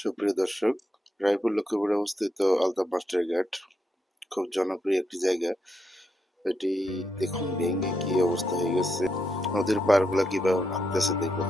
সুপ্রিয় দর্শক, রায়পুর লক্ষ্মীপুরে অবস্থিত আলতাফ মাস্টার ঘাট খুব জনপ্রিয় একটি জায়গা। এটি দেখুন ভেঙে কি অবস্থা হয়ে গেছে, নদীর পাড়গুলা কিভাবে ভাঙতেছে দেখুন।